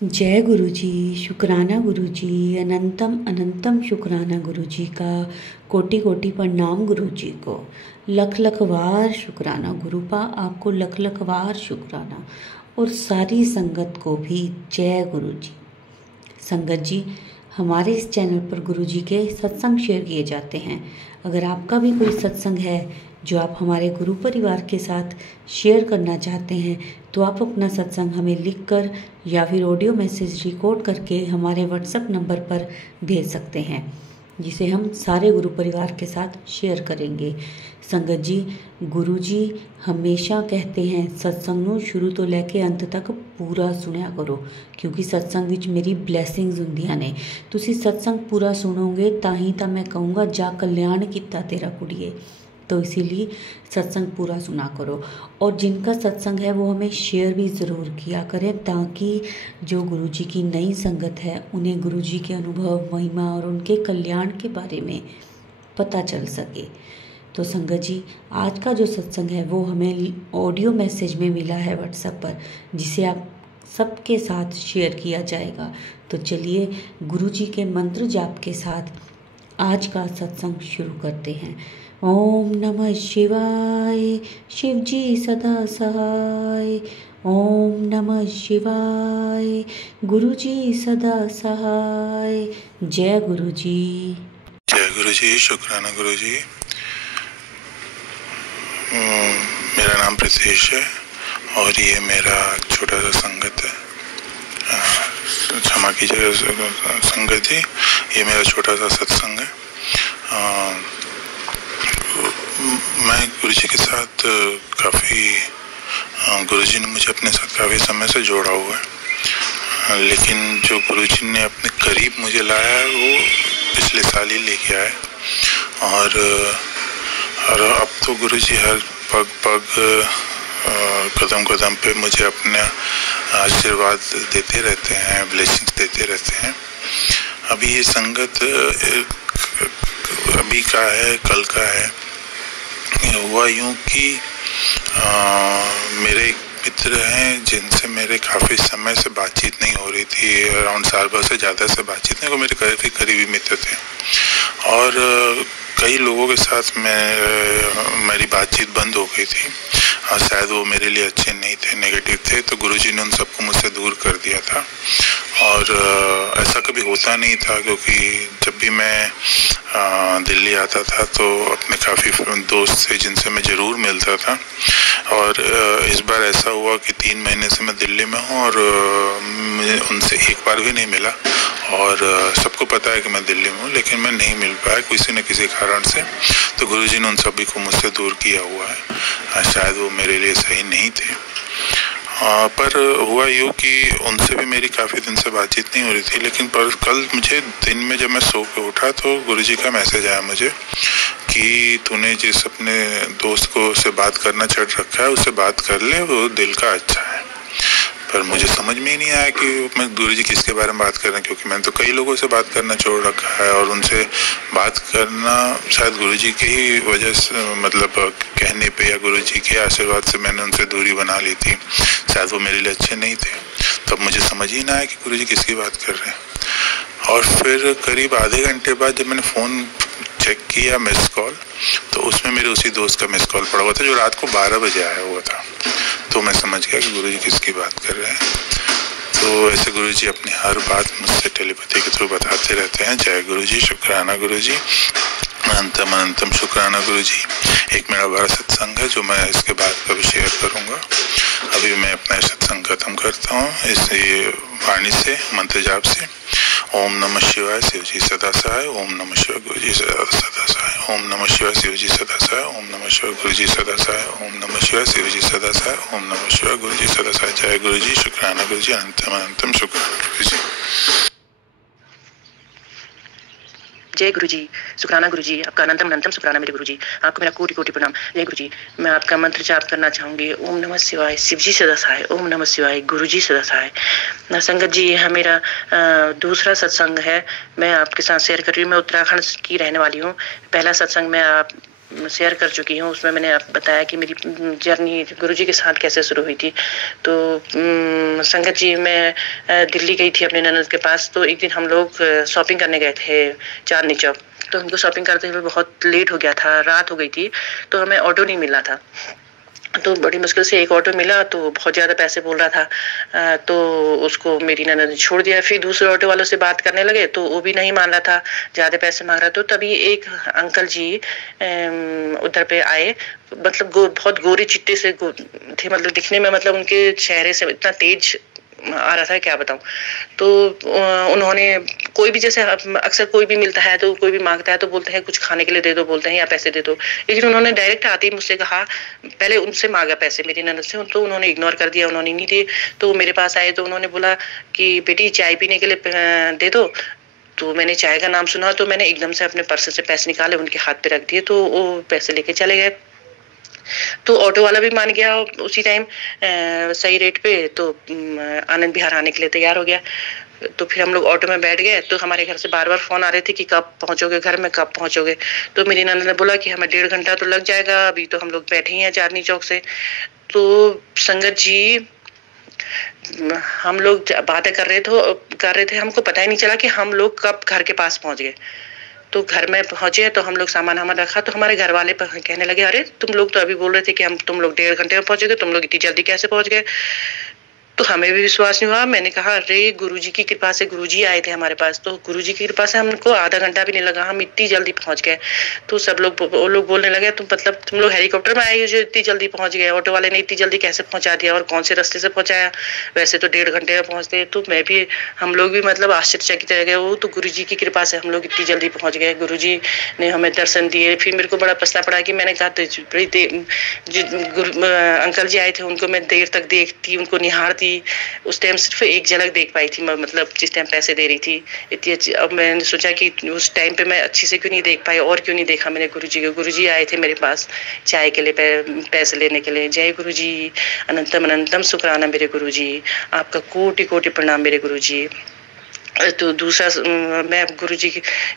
जय गुरु जी। शुक्राना गुरु जी। अनंतम अनंतम शुक्राना गुरु जी का। कोटि कोटि प्रणाम गुरु जी को। लख लख वार शुक्राना गुरुपा, आपको लख लख वार शुक्राना। और सारी संगत को भी जय गुरु जी। संगत जी, हमारे इस चैनल पर गुरु जी के सत्संग शेयर किए जाते हैं। अगर आपका भी कोई सत्संग है जो आप हमारे गुरु परिवार के साथ शेयर करना चाहते हैं तो आप अपना सत्संग हमें लिखकर या फिर ऑडियो मैसेज रिकॉर्ड करके हमारे व्हाट्सएप नंबर पर भेज सकते हैं, जिसे हम सारे गुरु परिवार के साथ शेयर करेंगे। संगत जी, गुरु जी हमेशा कहते हैं सत्संग ਨੂੰ शुरू ਤੋਂ ਲੈ ਕੇ ਅੰਤ ਤੱਕ ਪੂਰਾ ਸੁਣਿਆ ਕਰੋ, ਕਿਉਂਕਿ ਸਤਸੰਗ ਵਿੱਚ ਮੇਰੀ ਬਲੇਸਿੰਗਸ ਹੁੰਦੀਆਂ ਨੇ। ਤੁਸੀਂ सत्संग पूरा सुनोगे ਤਾਂ ਹੀ ਤਾਂ मैं कहूँगा जा कल्याण किता तेरा कुड़िए। तो इसीलिए सत्संग पूरा सुना करो, और जिनका सत्संग है वो हमें शेयर भी ज़रूर किया करें, ताकि जो गुरु जी की नई संगत है उन्हें गुरु जी के अनुभव, महिमा और उनके कल्याण के बारे में पता चल सके। तो संगत जी, आज का जो सत्संग है वो हमें ऑडियो मैसेज में मिला है व्हाट्सएप पर, जिसे आप सबके साथ शेयर किया जाएगा। तो चलिए गुरु जी के मंत्र जाप के साथ आज का सत्संग शुरू करते हैं। ओम नमः शिवाय, शिव जी सदा सहाय। ओम नमः शिवाय, गुरु जी सदा सहाय। जय गुरु जी। जय गुरु जी। शुक्राना गुरु जी। मेरा नाम प्रीतेश है और ये मेरा छोटा सा संगत है। क्षमा कीजिएगा संगत जी, ये मेरा छोटा सा सत्संग है। मैं गुरु जी के साथ गुरु जी ने मुझे अपने साथ काफ़ी समय से जोड़ा हुआ है, लेकिन जो गुरु जी ने अपने करीब मुझे लाया है वो पिछले साल ही लेके आए। और अब तो गुरु जी हर पग कदम कदम पे मुझे अपना आशीर्वाद देते रहते हैं, ब्लेसिंग्स देते रहते हैं। अभी ये संगत अभी का है, कल का है। हुआ यूँ कि मेरे एक मित्र हैं जिनसे मेरे काफ़ी समय से बातचीत नहीं हो रही थी, अराउंड साल भर से ज़्यादा से बातचीत नहीं, वो मेरे काफ़ी करीबी मित्र थे। और कई लोगों के साथ मेरी बातचीत बंद हो गई थी, और शायद वो मेरे लिए अच्छे नहीं थे, नेगेटिव थे। तो गुरुजी ने उन सबको मुझसे दूर कर दिया था। और ऐसा कभी होता नहीं था, क्योंकि जब भी मैं दिल्ली आता था तो अपने काफ़ी दोस्त थे जिनसे मैं ज़रूर मिलता था। और इस बार ऐसा हुआ कि 3 महीने से मैं दिल्ली में हूँ और मुझे उनसे एक बार भी नहीं मिला। और सबको पता है कि मैं दिल्ली में हूँ, लेकिन मैं नहीं मिल पाया किसी न किसी कारण से। तो गुरुजी ने उन सभी को मुझसे दूर किया हुआ है। शायद वो मेरे लिए सही नहीं थे। पर हुआ यूँ कि उनसे भी मेरी काफ़ी दिन से बातचीत नहीं हो रही थी। लेकिन पर कल मुझे दिन में जब मैं सो के उठा तो गुरुजी का मैसेज आया मुझे कि तूने जिस अपने दोस्त को से बात करना छड़ रखा है उससे बात कर ले, वो दिल का अच्छा है। पर मुझे समझ में ही नहीं आया कि मैं गुरुजी किसके बारे में बात कर रहे हैं, क्योंकि मैंने तो कई लोगों से बात करना छोड़ रखा है। और उनसे बात करना शायद गुरुजी की ही वजह से, मतलब कहने पे या गुरुजी के आशीर्वाद से मैंने उनसे दूरी बना ली थी। शायद वो मेरे लिए अच्छे नहीं थे। तब मुझे समझ ही ना आया कि गुरुजी किसकी बात कर रहे हैं। और फिर करीब आधे घंटे बाद जब मैंने फ़ोन चेक किया मिस कॉल, तो उसमें मेरे उसी दोस्त का मिस कॉल पड़ा हुआ था जो रात को 12 बजे आया हुआ था। तो मैं समझ गया कि गुरुजी किसकी बात कर रहे हैं। तो ऐसे गुरुजी अपनी हर बात मुझसे टेलीपैथी के थ्रू बताते रहते हैं। जय गुरुजी। शुक्राना गुरुजी। अनंतम अनंतम शुक्राना गुरुजी। एक मेरा बड़ा सत्संग है जो मैं इसके बाद कभी शेयर करूँगा। अभी मैं अपना सत्संग खत्म करता हूँ इस वाणी से, मंत्र जाप से। ओम नमः शिवाय, शिव जी सदा सहाय। ओम नमः शिवाय, गुरु जी सदा सहाय। ओम नमः शिवाय, शिव जी सदा सहाय। ओम नमः शिवाय, गुरु जी सदा सहाय। ओम नमः शिवाय, शिव जी सदा सहाय। ओम नमः शिवाय, गुरु जी सदा सहाय। जय गुरु जी। शुक्राना गुरु जी। अनंतम अनंतम शुक्राना गुरु जी। जय गुरु जी। शुक्राना गुरु जी, आपका अनंतम अनंतम शुक्राना मेरे गुरु जी, आपको मेरा कोटि कोटि प्रणाम। जय गुरु जी। मैं आपका मंत्र जाप करना चाहूँगी। ओम नमः शिवाय, शिव जी सदा सहाय। ओम नमः शिवाय, गुरु जी सदा सहाय। संगत जी, यह मेरा दूसरा सत्संग है, मैं आपके साथ शेयर कर रही हूँ। मैं उत्तराखंड की रहने वाली हूँ। पहला सत्संग शेयर कर चुकी हूँ। उसमें मैंने आप बताया कि मेरी जर्नी गुरुजी के साथ कैसे शुरू हुई थी। तो संगत जी, मैं दिल्ली गई थी अपने ननद के पास। तो एक दिन हम लोग शॉपिंग करने गए थे चांदनी चौक। तो हमको शॉपिंग करते हुए बहुत लेट हो गया था, रात हो गई थी। तो हमें ऑटो नहीं मिला था। तो बड़ी मुश्किल से एक ऑटो मिला, तो बहुत ज्यादा पैसे बोल रहा था। तो उसको मेरी ननद ने छोड़ दिया। फिर दूसरे ऑटो वालों से बात करने लगे तो वो भी नहीं मान रहा था, ज्यादा पैसे मांग रहा। तो तभी एक अंकल जी उधर पे आए। मतलब बहुत गोरे चिट्टे से थे, मतलब दिखने में, मतलब उनके चेहरे से इतना तेज आ रहा था क्या बताऊं। तो उन्होंने, कोई भी जैसे अक्सर कोई भी मिलता है तो कोई भी मांगता है तो बोलते हैं कुछ खाने के लिए दे दो, बोलते हैं या पैसे दे दो। लेकिन उन्होंने डायरेक्ट आते ही मुझसे कहा, पहले उनसे मांगा पैसे मेरी ननद से, तो उन्होंने इग्नोर कर दिया, उन्होंने नहीं दिए। तो मेरे पास आए तो उन्होंने बोला कि बेटी चाय पीने के लिए दे दो। तो मैंने चाय का नाम सुना तो मैंने एकदम से अपने पर्स से पैसे निकाले, उनके हाथ पे रख दिए। तो वो पैसे लेके चले गए। तो ऑटो वाला भी मान गया उसी टाइम सही रेट पे। तो आनंद विहार आने के लिए तैयार हो गया। तो फिर हम लोग ऑटो में बैठ गए। तो हमारे घर से बार बार फोन आ रहे थे कि कब पहुंचोगे घर में, कब पहुंचोगे। तो मेरी ननद ने बोला कि हमें 1.5 घंटा तो लग जाएगा, अभी तो हम लोग बैठे ही हैं चांदनी चौक से। तो संगत जी, हम लोग बातें कर रहे थे, हमको पता ही नहीं चला कि हम लोग कब घर के पास पहुंच गए। तो घर में पहुंचे तो हम लोग सामान हमारा रखा। तो हमारे घर वाले कहने लगे, अरे तुम लोग तो अभी बोल रहे थे कि तुम लोग 1.5 घंटे में पहुंचोगे, तुम लोग इतनी जल्दी कैसे पहुंच गए। तो हमें भी विश्वास नहीं हुआ। मैंने कहा, अरे गुरुजी की कृपा से गुरुजी आए थे हमारे पास, तो गुरुजी की कृपा से हमको आधा घंटा भी नहीं लगा, हम इतनी जल्दी पहुंच गए। तो सब लोग, वो लोग बोलने लगे, तुम लोग हेलीकॉप्टर में आए हो जो इतनी जल्दी पहुंच गए, ऑटो वाले ने इतनी जल्दी कैसे पहुंचा दिया और कौन से रास्ते से पहुंचाया, वैसे तो 1.5 घंटे में पहुंचते। तो हम लोग भी मतलब आश्चर्यचकित रह गए। वो तो गुरुजी की कृपा से हम लोग इतनी जल्दी पहुंच गए, गुरुजी ने हमें दर्शन दिए। फिर मेरे को बड़ा पछता पड़ा कि मैंने कहा अंकल जी आए थे, उनको मैं देर तक देखती, उनको निहारती। उस टाइम सिर्फ एक झलक देख पाई थी, मतलब जिस टाइम पैसे दे रही थी इतनी अच्छी। अब मैंने सोचा कि उस टाइम पे मैं अच्छी से क्यों नहीं देख पाई, और क्यों नहीं देखा मैंने गुरुजी को। गुरुजी आए थे मेरे पास चाय के लिए, पैसे लेने के लिए। जय गुरुजी, अनंतम अनंतम शुक्राना मेरे गुरुजी, आपका कोटि कोटि प्रणाम मेरे गुरुजी। तो दूसरा, मैं गुरुजी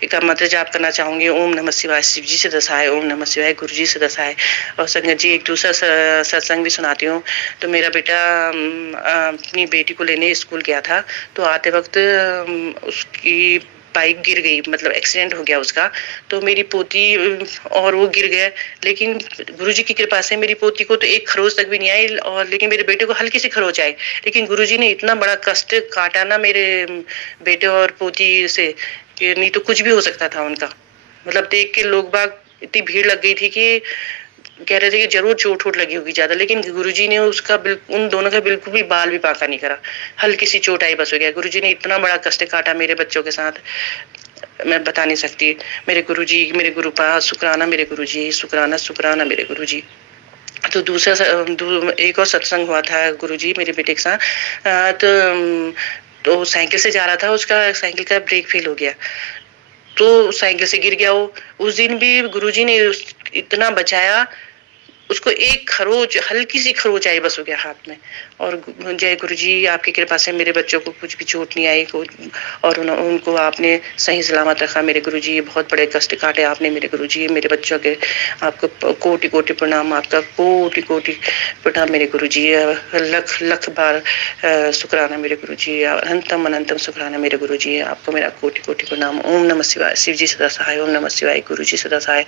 का मंत्र जाप करना चाहूंगी। ओम नमः शिवाय, शिव जी से दसाए, ओम नमः शिवाय, गुरुजी से दसाए। और संगत जी, एक दूसरा सत्संग भी सुनाती हूँ। तो मेरा बेटा अपनी बेटी को लेने स्कूल गया था। तो आते वक्त उसकी बाइक गिर गई, मतलब एक्सीडेंट हो गया उसका। तो मेरी पोती और वो गिर गए। लेकिन गुरुजी की कृपा से मेरी पोती को तो एक खरोच तक भी नहीं आई, और लेकिन मेरे बेटे को हल्की सी खरोच आई। लेकिन गुरुजी ने इतना बड़ा कष्ट काटा ना मेरे बेटे और पोती से, कि नहीं तो कुछ भी हो सकता था उनका। मतलब देख के लोग बाग, इतनी भीड़ लग गई थी कि कह रहे थे कि जरूर चोट वोट लगी होगी ज्यादा। लेकिन गुरुजी ने उन दोनों का बिल्कुल भी बाल भी बांका नहीं करा, हल्की सी चोट आई बस हो गया। गुरुजी ने इतना बड़ा कष्ट काटा मेरे बच्चों के साथ, मैं बता नहीं सकती। मेरे गुरुजी, मेरे गुरुपा, शुक्राना मेरे गुरुजी, शुक्राना शुक्राना मेरे गुरुजी। तो दूसरा एक और सत्संग हुआ था गुरुजी मेरे बेटे के साथ। तो साइकिल से जा रहा था, उसका साइकिल का ब्रेक फेल हो गया, तो साइकिल से गिर गया वो। उस दिन भी गुरुजी ने इतना बचाया उसको, एक खरोच, हल्की सी खरोच आई बस हो गया हाथ में। और जय गुरुजी, आपकी कृपा से मेरे बच्चों को कुछ भी चोट नहीं आई, और उनको आपने सही सलामत रखा मेरे गुरुजी। बहुत बड़े कष्ट काटे आपने मेरे गुरुजी, मेरे बच्चों के। आपको कोटि कोटि प्रणाम, आपका कोटि कोटि प्रणाम मेरे गुरुजी। लख लख बार शुक्राना मेरे गुरुजी, अनंतम अनंतम शुक्राना मेरे गुरुजी, आपको मेरा कोटि कोटि प्रणाम। ओम नमः शिवाय, शिव जी सदा सहाय, ओम नमः शिवाय, गुरुजी सदा सहाय।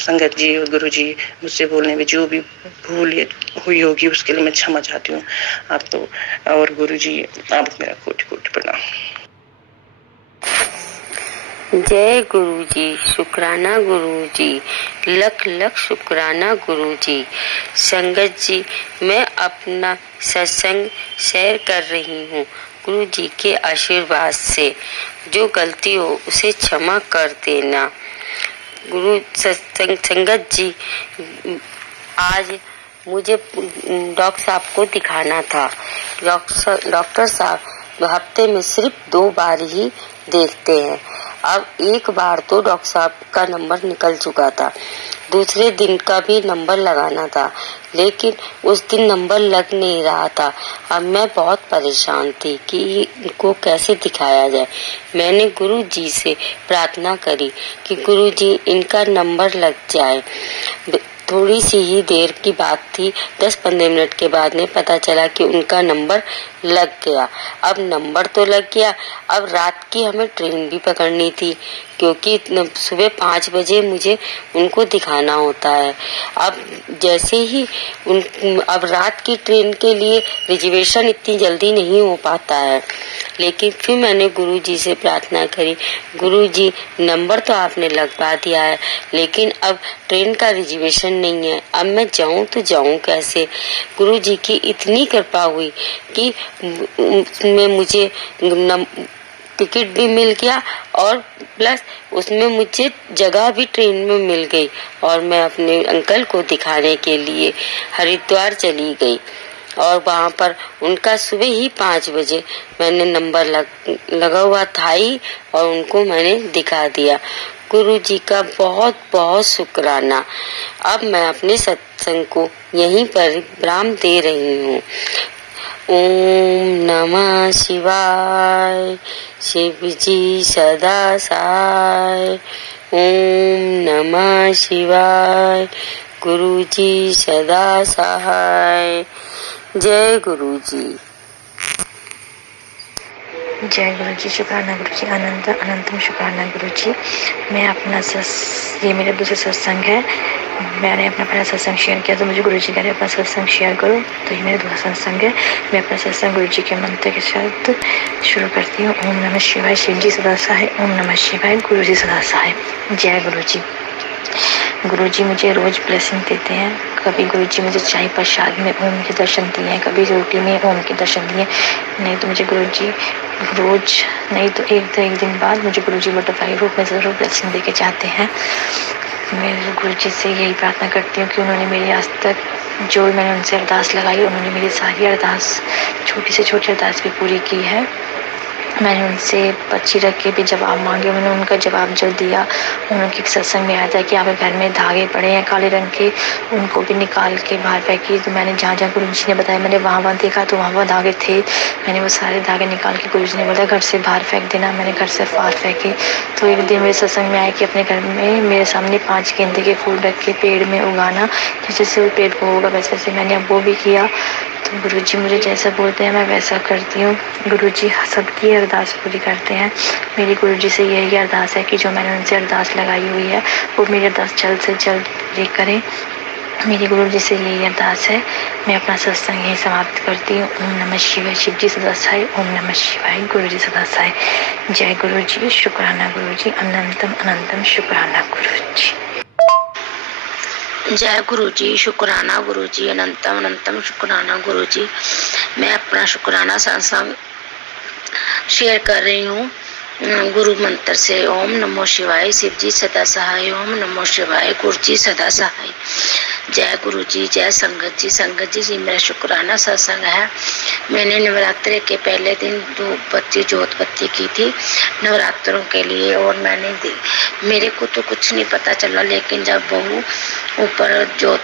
संगत जी, गुरुजी, मुझसे बोलने में जो भी भूल हुई होगी उसके लिए मैं क्षमा चाहती हूँ आपको। और गुरुजी, आपको मेरा कोटि कोटि प्रणाम। जय गुरुजी, शुक्राना गुरुजी, लख लख शुक्राना गुरुजी। संगत जी, मैं अपना सत्संग शेयर कर रही हूँ गुरुजी के आशीर्वाद से। जो गलती हो उसे क्षमा कर देना। संगत जी, आज मुझे डॉक्टर साहब को दिखाना था। डॉक्टर साहब हफ्ते में सिर्फ 2 बार ही देखते हैं। अब एक बार तो डॉक्टर साहब का नंबर निकल चुका था, दूसरे दिन का भी नंबर लगाना था, लेकिन उस दिन नंबर लग नहीं रहा था। अब मैं बहुत परेशान थी कि इनको कैसे दिखाया जाए। मैंने गुरु जी से प्रार्थना करी कि गुरु जी इनका नंबर लग जाए। थोड़ी सी ही देर की बात थी, 10-15 मिनट के बाद में पता चला कि उनका नंबर लग गया। अब नंबर तो लग गया, अब रात की हमें ट्रेन भी पकड़नी थी, क्योंकि सुबह 5 बजे मुझे उनको दिखाना होता है। अब जैसे ही अब रात की ट्रेन के लिए रिजर्वेशन इतनी जल्दी नहीं हो पाता है, लेकिन फिर मैंने गुरुजी से प्रार्थना करी, गुरुजी नंबर तो आपने लगवा दिया है, लेकिन अब ट्रेन का रिजर्वेशन नहीं है, अब मैं जाऊं तो जाऊं कैसे। गुरुजी की इतनी कृपा हुई कि मुझे टिकट भी मिल गया और प्लस उसमें मुझे जगह भी ट्रेन में मिल गई और मैं अपने अंकल को दिखाने के लिए हरिद्वार चली गई। और वहाँ पर उनका सुबह ही 5 बजे मैंने नंबर लगा हुआ था ही और उनको मैंने दिखा दिया। गुरु जी का बहुत बहुत शुक्राना। अब मैं अपने सत्संग को यहीं पर विराम दे रही हूँ। ओम नमः शिवाय, शिव जी सदा सहाय। ओम नमः शिवाय, गुरु जी सदा सहाय। जय गुरु जी। जय गुरु जी। शुक्राना गुरु जी, अनंत अनंतम शुक्राना गुरु जी। मैं अपना ये मेरा दूसरा सत्संग है। मैंने अपना पहला सत्संग शेयर किया तो मुझे गुरु जी कह रहे अपना सत्संग शेयर करो, तो ये मेरा दूसरा सत्संग है। मैं अपना सत्संग गुरु जी के मंत्र के साथ शुरू करती हूँ। ओम नमः शिवाय, शिव जी सदा सहाय। ओम नमः शिवाय, गुरु जी सदा सहाय। जय गुरु जी। गुरु जी मुझे रोज ब्लेसिंग देते हैं। कभी गुरु जी मुझे चाय प्रसाद में ओम के दर्शन दिए हैं, कभी रोटी में ओम के दर्शन दिए, नहीं तो मुझे गुरु जी रोज नहीं तो एक दिन बाद मुझे गुरु जी बटरफ्लाई रूप में ज़रूर ब्लेसिंग दे के जाते हैं। मैं गुरु जी से यही प्रार्थना करती हूँ कि उन्होंने मेरी आज तक जो मैंने उनसे अरदास लगाई, उन्होंने मेरी सारी अरदास छोटी से छोटी अरदास भी पूरी की है। मैंने उनसे पर्ची रख के भी जवाब मांगे, उन्होंने उनका जवाब जल्द दिया। उनके सत्संग में आया था कि आपके घर में धागे पड़े हैं काले रंग के, उनको भी निकाल के बाहर फेंकी। तो मैंने जहाँ जहाँ गुरु जी ने बताया मैंने वहाँ देखा तो वहाँ धागे थे। मैंने वो सारे धागे निकाल के गुरु जी ने बोला घर से बाहर फेंक देना। मैंने घर से बाहर फेंके। तो एक दिन मेरे सत्संग में आया कि अपने घर में मेरे सामने 5 गेंदे के फूल रख के पेड़ में उगाना, जैसे वो पेड़ को होगा वैसे वैसे मैंने अब वो भी किया। तो गुरु जी मुझे जैसा बोलते हैं मैं वैसा करती हूँ। गुरु जी सबकी अरदास पूरी करते हैं। मेरी गुरु जी से यही अरदास है कि जो मैंने उनसे अरदास लगाई हुई है वो मेरी अरदास जल्द से जल्द पूरी करें। मेरी गुरु जी से यही अरदास है। मैं अपना सत्संग यही समाप्त करती हूँ। ओम नमः शिवाय, शिव जी सदा सहाय। ओम नमः शिवाय, गुरु जी सदा सहाय। जय गुरु जी। शुक्राना गुरु जी, अनंतम अनंतम शुक्राना गुरु जी। जय गुरु जी। शुक्राना गुरु जी, अनंतम अनंतम शुक्राना गुरु जी। मैं अपना शुक्राना सत्संग शेयर कर रही हूँ गुरु मंत्र से। ओम नमो शिवाय, शिव जी सदा सहाय। ओम नमो शिवाय, गुरु जी सदा सहाय। जय गुरु जी। जय संगत जी। संगत जी मेरा शुक्राना सत्संग है। मैंने नवरात्रि के पहले दिन धूप बत्ती जोत बत्ती की थी नवरात्रों के लिए, और मेरे को तो कुछ नहीं पता चला, लेकिन जब बहू ऊपर जो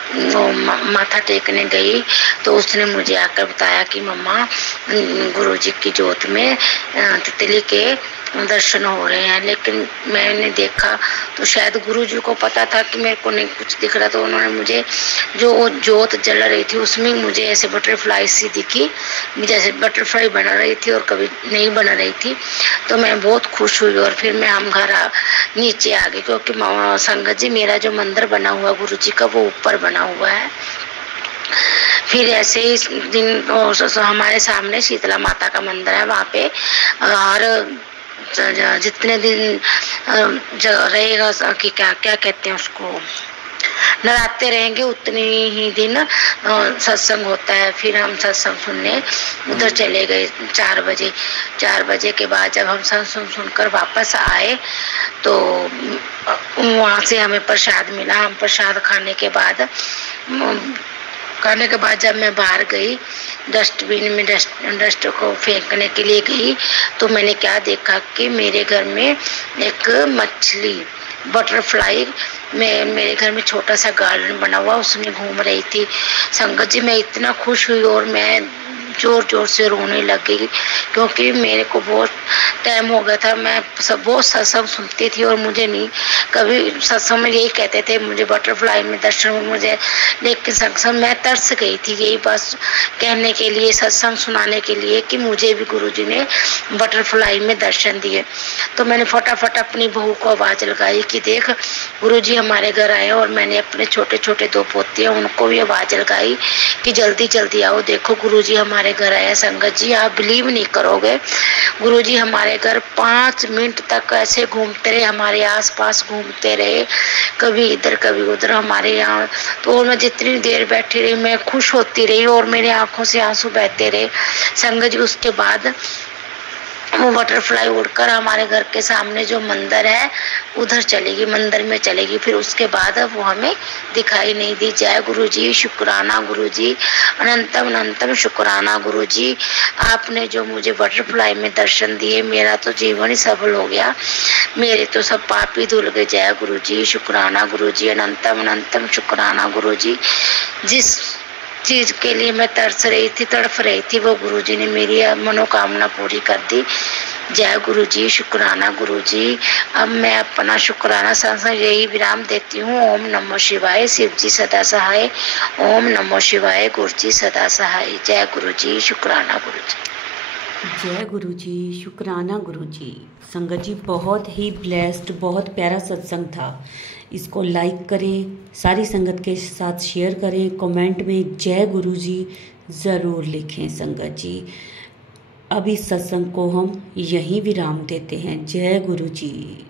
माथा टेकने गई तो उसने मुझे आकर बताया कि मम्मा गुरुजी की जोत में तितली के दर्शन हो रहे हैं। लेकिन मैंने देखा तो शायद गुरुजी को पता था कि मेरे को नहीं कुछ दिख रहा, तो उन्होंने मुझे जो जोत जल रही थी उसमें मुझे ऐसे बटरफ्लाई सी दिखी, जैसे बटरफ्लाई बना रही थी और कभी नहीं बना रही थी। तो मैं बहुत खुश हुई और फिर हम घर नीचे आ गए, क्योंकि संगत जी मेरा जो मंदिर बना हुआ गुरुजी का वो ऊपर बना हुआ है। फिर ऐसे ही दिन हमारे सामने शीतला माता का मंदिर है, वहाँ पे हर जितने दिन रहेगा कि क्या क्या कहते हैं उसको, नवरात्रे रहेंगे उतने ही दिन सत्संग होता है। फिर हम सत्संग सुनने उधर चले गए 4 बजे। 4 बजे के बाद जब हम सत्संग सुनकर वापस आए तो वहाँ से हमें प्रसाद मिला। हम प्रसाद खाने के बाद खाने के बाद जब मैं बाहर गई डस्टबिन में डस्ट को फेंकने के लिए गई तो मैंने क्या देखा कि मेरे घर में एक मछली बटरफ्लाई में मेरे घर में छोटा सा गार्डन बना हुआ उसमें घूम रही थी। संगत जी, मैं इतना खुश हुई और मैं जोर जोर से रोने लग गई क्योंकि मेरे को बहुत टाइम हो गया था। मैं बहुत सत्संग सुनती थी और मुझे नहीं कभी सत्संग में यही कहते थे मुझे बटरफ्लाई में दर्शन हुए मुझे, लेकिन सत्संग मैं तरस गई थी यही बस कहने के लिए, सत्संग सुनाने के लिए कि मुझे भी गुरुजी ने बटरफ्लाई में दर्शन दिए। तो मैंने फटाफट अपनी बहू को आवाज़ लगाई कि देख गुरुजी हमारे घर आए और मैंने अपने छोटे छोटे 2 पोते हैं उनको भी आवाज़ लगाई कि जल्दी जल्दी आओ, देखो गुरुजी हमारे घर आया। संगत जी, आप बिलीव नहीं करोगे, गुरुजी हमारे घर 5 मिनट तक ऐसे घूमते रहे, हमारे आसपास घूमते रहे, कभी इधर कभी उधर हमारे यहाँ। तो मैं जितनी देर बैठी रही मैं खुश होती रही और मेरी आंखों से आंसू बहते रहे। संगत जी, उसके बाद वो बटरफ्लाई उड़कर हमारे घर के सामने जो मंदिर है उधर चलेगी, मंदिर में चलेगी, फिर उसके बाद वो हमें दिखाई नहीं दी। जय गुरुजी, शुक्राना गुरुजी, अनंतम अनंतम शुक्राना गुरुजी, आपने जो मुझे बटरफ्लाई में दर्शन दिए मेरा तो जीवन ही सफल हो गया, मेरे तो सब पाप ही धुल गए। जय गुरुजी, शुक्राना गुरुजी, अनंतम अनंतम शुक्राना गुरुजी। जिस चीज के लिए मैं तरस रही थी, तड़फ रही थी, वो गुरुजी ने मेरी मनोकामना पूरी कर दी। जय गुरुजी, शुक्राना गुरुजी। अब मैं अपना शुक्राना संसार यही विराम देती हूँ। ओम नमो शिवाय, शिव जी सदा सहाय। ओम नमो शिवाय, गुरुजी सदा सहाय। जय गुरुजी, शुक्राना गुरुजी। जय गुरुजी, शुक्राना गुरुजी। संगत जी, बहुत ही ब्लेस्ड, बहुत प्यारा सत्संग था। इसको लाइक करें, सारी संगत के साथ शेयर करें, कमेंट में जय गुरुजी ज़रूर लिखें। संगत जी, अब इस सत्संग को हम यहीं विराम देते हैं। जय गुरुजी।